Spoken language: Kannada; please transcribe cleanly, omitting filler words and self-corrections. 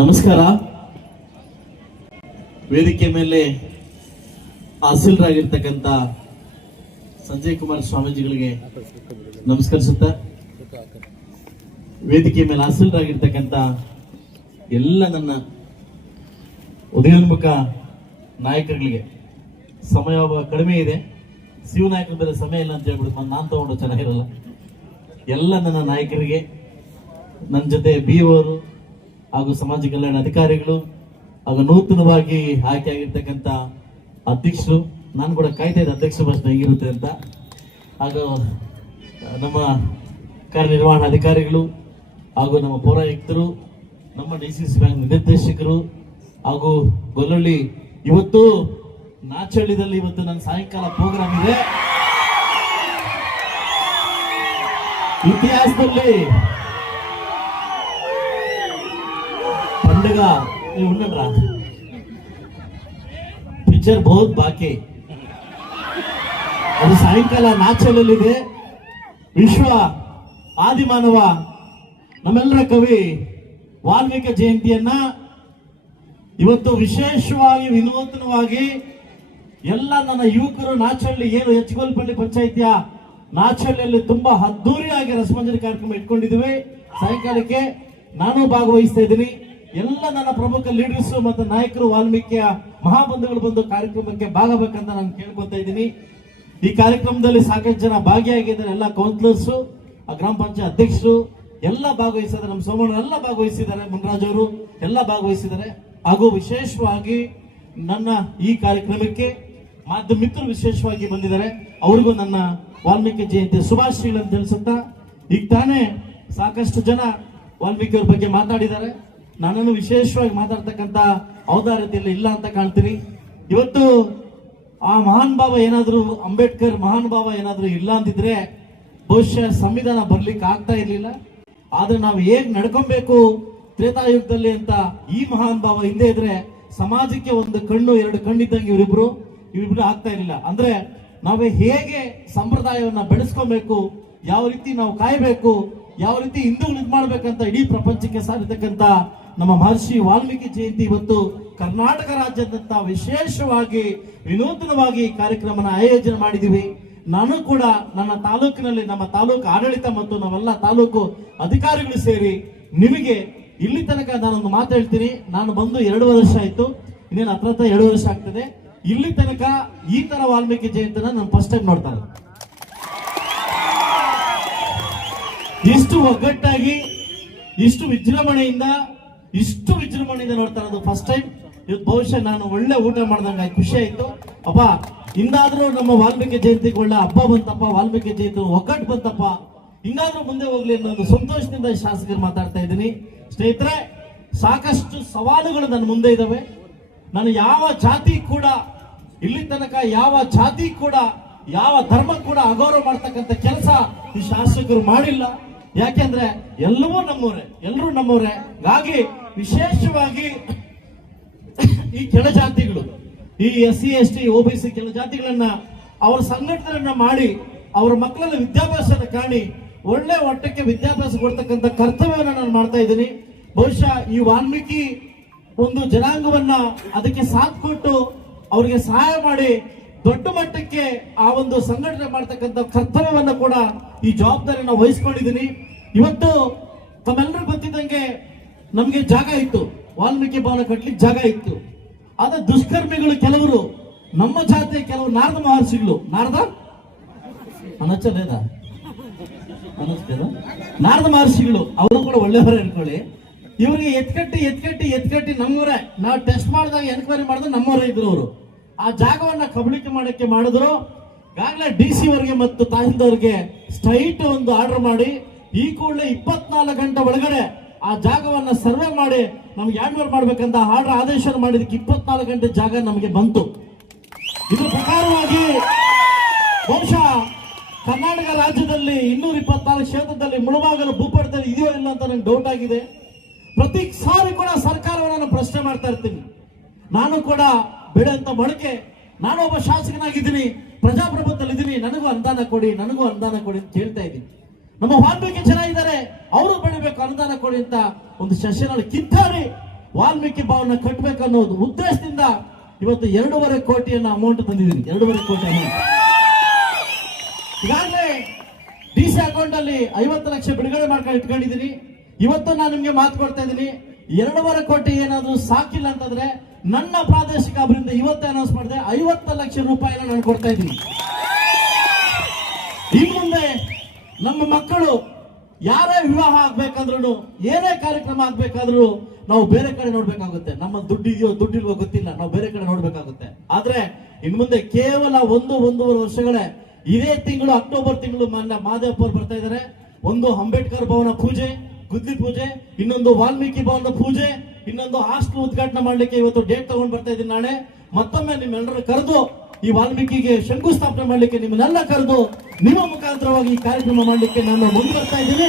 ನಮಸ್ಕಾರ. ವೇದಿಕೆ ಮೇಲೆ ಆಸೀನರಾಗಿರ್ತಕ್ಕಂಥ ಸಂಜಯ್ ಕುಮಾರ್ ಸ್ವಾಮೀಜಿಗಳಿಗೆ ನಮಸ್ಕರಿಸುತ್ತಾ, ವೇದಿಕೆ ಮೇಲೆ ಆಸೀನರಾಗಿರ್ತಕ್ಕಂಥ ಎಲ್ಲ ನನ್ನ ಉದಯೋನ್ಮುಖ ನಾಯಕರುಗಳಿಗೆ, ಸಮಯ ಕಡಿಮೆ ಇದೆ, ಶಿವ ನಾಯಕರ ಬೇರೆ ಸಮಯ ಇಲ್ಲ ಅಂತ ಹೇಳ್ಬಿಟ್ಟು ನಾನು ತಗೊಂಡು ಚೆನ್ನಾಗಿರಲ್ಲ. ಎಲ್ಲ ನನ್ನ ನಾಯಕರಿಗೆ, ನನ್ನ ಜೊತೆ ಬಿ ಅವರು ಹಾಗೂ ಸಮಾಜ ಕಲ್ಯಾಣ ಅಧಿಕಾರಿಗಳು ಹಾಗೂ ನೂತನವಾಗಿ ಆಯ್ಕೆ ಆಗಿರ್ತಕ್ಕಂಥ ಅಧ್ಯಕ್ಷರು, ನಾನು ಕೂಡ ಕಾಯ್ತಾ ಇದ್ದೆ ಅಧ್ಯಕ್ಷ ಭಾಷಣ ಹೇಗಿರುತ್ತೆ ಅಂತ. ಹಾಗೂ ನಮ್ಮ ಕಾರ್ಯನಿರ್ವಹಣಾ ಅಧಿಕಾರಿಗಳು ಹಾಗೂ ನಮ್ಮ ಪೌರಾಯುಕ್ತರು, ನಮ್ಮ DCC ಬ್ಯಾಂಕ್ ನಿರ್ದೇಶಕರು ಹಾಗೂ ಗೊಲ್ಲಳ್ಳಿ, ಇವತ್ತು ನಾಚಳ್ಳಿದಲ್ಲಿ ಇವತ್ತು ನನ್ನ ಸಾಯಂಕಾಲ ಪ್ರೋಗ್ರಾಮ್ ಇದೆ. ಇತಿಹಾಸದಲ್ಲಿ पंडगा पिक्चर बहुत बाकी ಅದು ಸಾಯಂಕಾಲ ನಾಚಲಲ್ಲಿದೆ. ವಿಶ್ವ ಆದಿಮಾನವ ನಮ್ಮೆಲ್ಲರ ಕವಿ ವಾಲ್ಮೀಕಿ ಜಯಂತಿಯನ್ನ ಇವತ್ತು ವಿಶೇಷವಾಗಿ ವಿನೂತನವಾಗಿ ಎಲ್ಲ ನನ್ನ ಯುವಕರು ನಾಚಳ್ಳಿ ಏನು ಹೆಚ್ಚುಗೋಲ್ಪಳ್ಳಿ ಪಂಚಾಯಿತಿಯ ನಾಚಳ್ಳಿಯಲ್ಲಿ ತುಂಬಾ ಅದ್ದೂರಿಯಾಗಿ ರಸಮಂಜರಿ ಕಾರ್ಯಕ್ರಮ ಇಟ್ಕೊಂಡಿದ್ದೀವಿ. ಸಾಯಂಕಾಲಕ್ಕೆ ನಾನು ಭಾಗವಹಿಸ್ತಾ ಇದ್ದೀನಿ. ಎಲ್ಲ ನನ್ನ ಪ್ರಮುಖ ಲೀಡರ್ಸ್ ಮತ್ತು ನಾಯಕರು ವಾಲ್ಮೀಕಿಯ ಮಹಾಬಂಧುಗಳು ಬಂದು ಕಾರ್ಯಕ್ರಮಕ್ಕೆ ಭಾಗಬೇಕಂತ ನಾನು ಕೇಳ್ಕೊತಾ ಇದ್ದೀನಿ. ಈ ಕಾರ್ಯಕ್ರಮದಲ್ಲಿ ಸಾಕಷ್ಟು ಜನ ಭಾಗಿಯಾಗಿದ್ದಾರೆ. ಎಲ್ಲ ಕೌನ್ಸಿಲರ್ಸ್, ಗ್ರಾಮ ಪಂಚಾಯತ್ ಅಧ್ಯಕ್ಷರು ಎಲ್ಲ ಭಾಗವಹಿಸಿದ್ದಾರೆ. ನಮ್ಮ ಸೋಮಣ್ಣ ಎಲ್ಲ ಭಾಗವಹಿಸಿದ್ದಾರೆ, ಮುನ್ರಾಜ್ ಅವರು ಎಲ್ಲ ಭಾಗವಹಿಸಿದ್ದಾರೆ. ಹಾಗೂ ವಿಶೇಷವಾಗಿ ನನ್ನ ಈ ಕಾರ್ಯಕ್ರಮಕ್ಕೆ ಮಾಧ್ಯಮ ಮಿತ್ರರು ವಿಶೇಷವಾಗಿ ಬಂದಿದ್ದಾರೆ. ಅವ್ರಿಗೂ ನನ್ನ ವಾಲ್ಮೀಕಿ ಜಯಂತಿ ಶುಭಾಶಯಗಳನ್ನು ತಿಳಿಸುತ್ತಾ, ಈಗ ತಾನೇ ಸಾಕಷ್ಟು ಜನ ವಾಲ್ಮೀಕಿ ಅವ್ರ ಬಗ್ಗೆ ಮಾತಾಡಿದ್ದಾರೆ. ನನ್ನನ್ನು ವಿಶೇಷವಾಗಿ ಮಾತಾಡ್ತಕ್ಕಂಥ ಔದಾರ್ಯತೆಯಲ್ಲಿ ಇಲ್ಲ ಅಂತ ಕಾಣ್ತೀನಿ. ಇವತ್ತು ಆ ಮಹಾನ್ ಭಾವ ಏನಾದ್ರು, ಅಂಬೇಡ್ಕರ್ ಮಹಾನ್ ಭಾವ ಏನಾದ್ರು ಇಲ್ಲ ಅಂತಿದ್ರೆ ಬಹುಶಃ ಸಂವಿಧಾನ ಬರ್ಲಿಕ್ಕೆ ಆಗ್ತಾ ಇರ್ಲಿಲ್ಲ. ಆದ್ರೆ ನಾವು ಹೇಗ್ ನಡ್ಕೊಬೇಕು ತ್ರೇತಾಯುಗದಲ್ಲಿ ಅಂತ ಈ ಮಹಾನ್ ಭಾವ ಹಿಂದೆ ಇದ್ರೆ ಸಮಾಜಕ್ಕೆ ಒಂದು ಕಣ್ಣು ಎರಡು ಕಣ್ಣಿದ್ದಂಗೆ ಇವರಿಬ್ರು ಆಗ್ತಾ ಇರಲಿಲ್ಲ. ಅಂದ್ರೆ ನಾವೇ ಹೇಗೆ ಸಂಪ್ರದಾಯವನ್ನ ಬೆಳೆಸ್ಕೊಬೇಕು, ಯಾವ ರೀತಿ ನಾವು ಕಾಯ್ಬೇಕು, ಯಾವ ರೀತಿ ಹಿಂದೂಗಳು ಇದು ಮಾಡ್ಬೇಕಂತ ಇಡೀ ಪ್ರಪಂಚಕ್ಕೆ ಸಾರಿತಕ್ಕಂತ ನಮ್ಮ ಮಹರ್ಷಿ ವಾಲ್ಮೀಕಿ ಜಯಂತಿ ಇವತ್ತು ಕರ್ನಾಟಕ ರಾಜ್ಯದಂತ ವಿಶೇಷವಾಗಿ ವಿನೂತನವಾಗಿ ಕಾರ್ಯಕ್ರಮನ ಆಯೋಜನೆ ಮಾಡಿದೀವಿ. ನಾನು ಕೂಡ ನನ್ನ ತಾಲೂಕಿನಲ್ಲಿ ನಮ್ಮ ತಾಲೂಕು ಆಡಳಿತ ಮತ್ತು ನಾವೆಲ್ಲ ತಾಲೂಕು ಅಧಿಕಾರಿಗಳು ಸೇರಿ ನಿಮಗೆ ಇಲ್ಲಿ ತನಕ ನಾನೊಂದು ಮಾತು ಹೇಳ್ತೀನಿ. ನಾನು ಬಂದು 2 ವರ್ಷ ಆಯ್ತು, ಇನ್ನೇನು ಹತ್ರ 2 ವರ್ಷ ಆಗ್ತದೆ. ಇಲ್ಲಿ ತನಕ ಈ ತರ ವಾಲ್ಮೀಕಿ ಜಯಂತಿನ ನಾನು ಫಸ್ಟ್ ಟೈಮ್ ನೋಡ್ತಾ ಇದ್ದೀನಿ. ಇಷ್ಟು ಒಗ್ಗಟ್ಟಾಗಿ, ಇಷ್ಟು ವಿಜೃಂಭಣೆಯಿಂದ ನೋಡ್ತಾ ಇರೋದು ಫಸ್ಟ್ ಟೈಮ್. ಇವತ್ತು ಬಹುಶಃ ನಾನು ಒಳ್ಳೆ ಊಟ ಮಾಡ್ದಂಗೆ ಖುಷಿ ಆಯ್ತು. ಅಪ್ಪ, ಹಿಂಗಾದ್ರೂ ನಮ್ಮ ವಾಲ್ಮೀಕಿ ಜಯಂತಿಗೆ ಒಳ್ಳೆ ಹಬ್ಬ ಬಂತಪ್ಪ, ವಾಲ್ಮೀಕಿ ಜಯಂತಿ ಒಗ್ಗಟ್ಟು ಬಂತಪ್ಪ, ಹಿಂಗಾದ್ರೂ ಮುಂದೆ ಹೋಗ್ಲಿ ಅನ್ನೋ ಸಂತೋಷದಿಂದ ಶಾಸಕರು ಮಾತಾಡ್ತಾ ಇದ್ದೀನಿ. ಸ್ನೇಹಿತರೆ, ಸಾಕಷ್ಟು ಸವಾಲುಗಳು ನನ್ನ ಮುಂದೆ ಇದಾವೆ. ನಾನು ಯಾವ ಜಾತಿ ಕೂಡ ಇಲ್ಲಿ ತನಕ ಯಾವ ಜಾತಿ ಕೂಡ ಯಾವ ಧರ್ಮ ಕೂಡ ಅಗೌರವ ಮಾಡ್ತಕ್ಕಂಥ ಕೆಲಸ ಈ ಶಾಸಕರು ಮಾಡಿಲ್ಲ. ಯಾಕೆಂದ್ರೆ ಎಲ್ಲರೂ ನಮ್ಮವರೇ. ಹಾಗಾಗಿ ವಿಶೇಷವಾಗಿ ಈ ಕೆಳ ಜಾತಿಗಳು, ಈ SC ST OBC ಕೆಲ ಜಾತಿಗಳನ್ನ ಅವರ ಸಂಘಟನೆಯನ್ನ ಮಾಡಿ ಅವರ ಮಕ್ಕಳನ್ನ ವಿದ್ಯಾಭ್ಯಾಸದ ಕಾಣಿ ಒಳ್ಳೆ ಒಟ್ಟಕ್ಕೆ ವಿದ್ಯಾಭ್ಯಾಸ ಕೊಡ್ತಕ್ಕಂಥ ಕರ್ತವ್ಯವನ್ನು ನಾನು ಮಾಡ್ತಾ ಇದ್ದೀನಿ. ಬಹುಶಃ ಈ ವಾಲ್ಮೀಕಿ ಒಂದು ಜನಾಂಗವನ್ನ ಅದಕ್ಕೆ ಸಾಥ್ ಕೊಟ್ಟು ಅವ್ರಿಗೆ ಸಹಾಯ ಮಾಡಿ ದೊಡ್ಡ ಮಟ್ಟಕ್ಕೆ ಆ ಒಂದು ಸಂಘಟನೆ ಮಾಡ್ತಕ್ಕಂಥ ಕರ್ತವ್ಯವನ್ನ ಕೂಡ ಈ ಜವಾಬ್ದಾರಿನ ವಹಿಸ್ಕೊಂಡಿದ್ದೀನಿ. ಇವತ್ತು ತಮ್ಮೆಲ್ಲರೂ ಗೊತ್ತಿದ್ದಂಗೆ ನಮ್ಗೆ ಜಾಗ ಇತ್ತು, ವಾಲ್ಮೀಕಿ ಭವನ ಕಟ್ಲಿಕ್ಕೆ ಜಾಗ ಇತ್ತು. ಆದ್ರೆ ದುಷ್ಕರ್ಮಿಗಳು ಕೆಲವರು ನಮ್ಮ ಜಾತಿಯ ಕೆಲವು ನಾರದ ಮಹರ್ಷಿಗಳು, ನಾರದ ಮಹರ್ಷಿಗಳು ಅವರು ಕೂಡ ಒಳ್ಳೆಯವರೇ ಅನ್ಕೊಳ್ಳಿ. ಇವರಿಗೆ ಎತ್ಕಟ್ಟಿ ನಮ್ಮವರೇ, ನಾವು ಟೆಸ್ಟ್ ಮಾಡಿದಾಗ ಎನ್ಕ್ವೈರಿ ಮಾಡಿದ್ರೆ ನಮ್ಮವರೇ ಇದ್ರು. ಅವರು ಆ ಜಾಗವನ್ನ ಕಬಳಿಕೆ ಮಾಡಕ್ಕೆ ಮಾಡಿದ್ರು. ಈಗಾಗಲೇ DC ಅವರಿಗೆ ಮತ್ತು ತಹಸೀಲ್ದಾರ್ಗೆ ಸ್ಟ್ರೈಟ್ ಒಂದು ಆರ್ಡರ್ ಮಾಡಿ ಈ ಕೂಡಲೇ 24 ಗಂಟೆ ಒಳಗಡೆ ಆ ಜಾಗವನ್ನ ಸರ್ವೆ ಮಾಡಿ ನಮ್ಗೆ ಹ್ಯಾಂಡ್ ಮಾಡ್ಬೇಕಂತ ಆರ್ಡರ್ ಆದೇಶ ಮಾಡಿದಕ್ಕೆ 24 ಗಂಟೆ ಜಾಗ ನಮಗೆ ಬಂತು. ಇದ್ರ ಪ್ರಕಾರವಾಗಿ ಬಹುಶಃ ಕರ್ನಾಟಕ ರಾಜ್ಯದಲ್ಲಿ 224 ಕ್ಷೇತ್ರದಲ್ಲಿ ಮುಳುಬಾಗಲು ಭೂಪಟದಲ್ಲಿ ಇದೆಯೋ ಇಲ್ಲ ಅಂತ ನಂಗೆ ಡೌಟ್ ಆಗಿದೆ. ಪ್ರತಿ ಸಾರಿ ಕೂಡ ಸರ್ಕಾರವನ್ನು ನಾನು ಪ್ರಶ್ನೆ ಮಾಡ್ತಾ ಇರ್ತೀನಿ. ನಾನು ಕೂಡ ಬೇಡ ಅಂತ ಮೊಳಕೆ, ನಾನು ಒಬ್ಬ ಶಾಸಕನಾಗಿದ್ದೀನಿ, ಪ್ರಜಾಪ್ರಭುತ್ವದಲ್ಲಿ ಇದ್ದೀನಿ, ನನಗೂ ಅನುದಾನ ಕೊಡಿ ಅಂತ ಕೇಳ್ತಾ ಇದ್ದೀನಿ. ನಮ್ಮ ವಾಲ್ಮೀಕಿ ಜನ ಇದ್ದಾರೆ, ಅವರು ಬೆಳಿಬೇಕು, ಅನುದಾನ ಕೊಡಿ ಅಂತ ಒಂದು ಸೆಷನ್ ಅಲ್ಲಿ ಕಿತ್ತಾಡಿ ವಾಲ್ಮೀಕಿ ಭವನ ಕಟ್ಟಬೇಕು ಅನ್ನೋದು ಉದ್ದೇಶದಿಂದ ಇವತ್ತು 2.5 ಕೋಟಿಯನ್ನ ಅಮೌಂಟ್ ತಂದಿದ್ದೀನಿ. 2.5 ಕೋಟಿ ಅಮೌಂಟ್ ಈಗಾಗಲೇ DC ಅಕೌಂಟ್ ಅಲ್ಲಿ 50 ಲಕ್ಷ ಬಿಡುಗಡೆ ಮಾಡ್ಕೊಂಡು ಇಟ್ಕೊಂಡಿದ್ದೀನಿ. ಇವತ್ತು ನಾನು ನಿಮ್ಗೆ ಮಾತು ಕೊಡ್ತಾ ಇದ್ದೀನಿ, 2.5 ಕೋಟಿ ಏನಾದ್ರು ಸಾಕಿಲ್ಲ ಅಂತಂದ್ರೆ ನನ್ನ ಪ್ರಾದೇಶಿಕ ಅಭಿವೃದ್ಧಿ ಇವತ್ತೇ ಅನೌನ್ಸ್ ಮಾಡಿದೆ 50 ಲಕ್ಷ ರೂಪಾಯಿನ ನಾನು ಕೊಡ್ತಾ ಇದ್ದೀನಿ. ಇನ್ನು ಮುಂದೆ ನಮ್ಮ ಮಕ್ಕಳು ಯಾರೇ ವಿವಾಹ ಆಗ್ಬೇಕಾದ್ರೂ ಏನೇ ಕಾರ್ಯಕ್ರಮ ಆಗ್ಬೇಕಾದ್ರೂ ನಾವು ಬೇರೆ ಕಡೆ ನೋಡ್ಬೇಕಾಗುತ್ತೆ. ನಮ್ಮ ದುಡ್ಡಿದೆಯೋ ದುಡ್ಡಿಲ್ವೋ ಗೊತ್ತಿಲ್ಲ, ನಾವು ಬೇರೆ ಕಡೆ ನೋಡ್ಬೇಕಾಗುತ್ತೆ. ಆದ್ರೆ ಇನ್ನು ಮುಂದೆ ಕೇವಲ 1-1.5 ವರ್ಷಗಳೇ, ಇದೇ ತಿಂಗಳು ಅಕ್ಟೋಬರ್ ತಿಂಗಳು ಮಾದೇವಪ್ಪ ಅವರು ಬರ್ತಾ ಇದ್ದಾರೆ. ಒಂದು ಅಂಬೇಡ್ಕರ್ ಭವನ ಪೂಜೆ, ಗುದ್ಲಿ ಪೂಜೆ, ಇನ್ನೊಂದು ವಾಲ್ಮೀಕಿ ಭವನದ ಪೂಜೆ, ಇನ್ನೊಂದು ಹಾಸ್ಟೆಲ್ ಉದ್ಘಾಟನೆ ಮಾಡ್ಲಿಕ್ಕೆ ಇವತ್ತು ಡೇಟ್ ತಗೊಂಡ್ ಬರ್ತಾ ಇದ್ದೀನಿ. ನಾಳೆ ಮತ್ತೊಮ್ಮೆ ನಿಮ್ಮೆಲ್ಲರೂ ಕರೆದು ಈ ವಾಲ್ಮೀಕಿಗೆ ಶಂಕುಸ್ಥಾಪನೆ ಮಾಡ್ಲಿಕ್ಕೆ ನಿಮ್ಮನ್ನೆಲ್ಲ ಕರೆದು ನಿಮ್ಮ ಮುಖಾಂತರವಾಗಿ ಈ ಕಾರ್ಯಕ್ರಮ ಮಾಡ್ಲಿಕ್ಕೆ ನಾನು ಮುಂದೆ ಬರ್ತಾ ಇದ್ದೀನಿ.